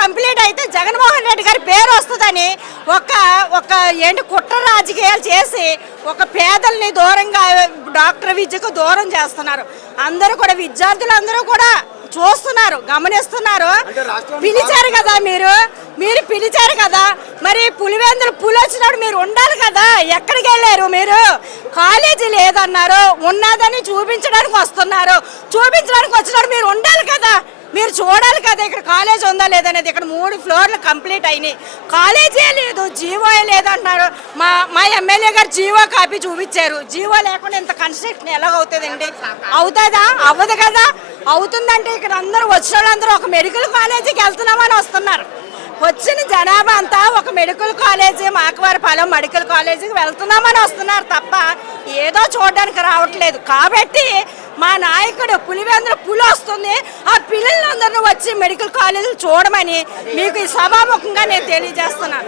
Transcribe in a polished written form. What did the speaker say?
Complete అయితే జగన్మోహన్ రెడ్డి గారి పేరు వస్తుందని ఒక ఒక ఏంటి కుట్ర రాజకీయాలు చేసి ఒక పేదల్ని దూరంగా డాక్టర్ విద్యకు దూరం చేస్తున్నారు. అందరూ కూడా విద్యార్థులందరూ కూడా చూస్తున్నారు, గమనిస్తున్నారు. పిలిచారు కదా మీరు పిలిచారు కదా, మరి పులివెందులు పులి వచ్చినప్పుడు మీరు ఉండాలి కదా. ఎక్కడికి వెళ్ళారు మీరు? కాలేజీ లేదన్నారు, ఉన్నదని చూపించడానికి వస్తున్నారు. చూపించడానికి వచ్చినప్పుడు మీరు ఉండాలి కదా, మీరు చూడాలి కదా ఇక్కడ కాలేజ్ ఉందా లేదనేది. ఇక్కడ 3 ఫ్లోర్లు కంప్లీట్ అయినాయి, కాలేజీ లేదు, జీవో లేదంటున్నారు. మా ఎమ్మెల్యే గారు జీవో కాపీ చూపించారు. జీవో లేకుండా ఇంత కన్స్ట్రక్షన్ ఎలా అవుతుందండి? అవుతుందా? అవ్వదు కదా. అవుతుందంటే ఇక్కడ అందరూ వచ్చిన వాళ్ళందరూ ఒక మెడికల్ కాలేజీకి వెళ్తున్నామని వస్తున్నారు. వచ్చిన జనాభా అంతా ఒక మెడికల్ కాలేజీ, మాకవారిపాలెం మెడికల్ కాలేజీకి వెళ్తున్నామని వస్తున్నారు తప్ప ఏదో చూడడానికి రావట్లేదు. కాబట్టి మా నాయకుడు పులివెందులు పులి వస్తుంది, ఆ పిల్లలందరినీ వచ్చి మెడికల్ కాలేజీలు చూడమని మీకు ఈ సభాముఖంగా నేను తెలియజేస్తున్నాను.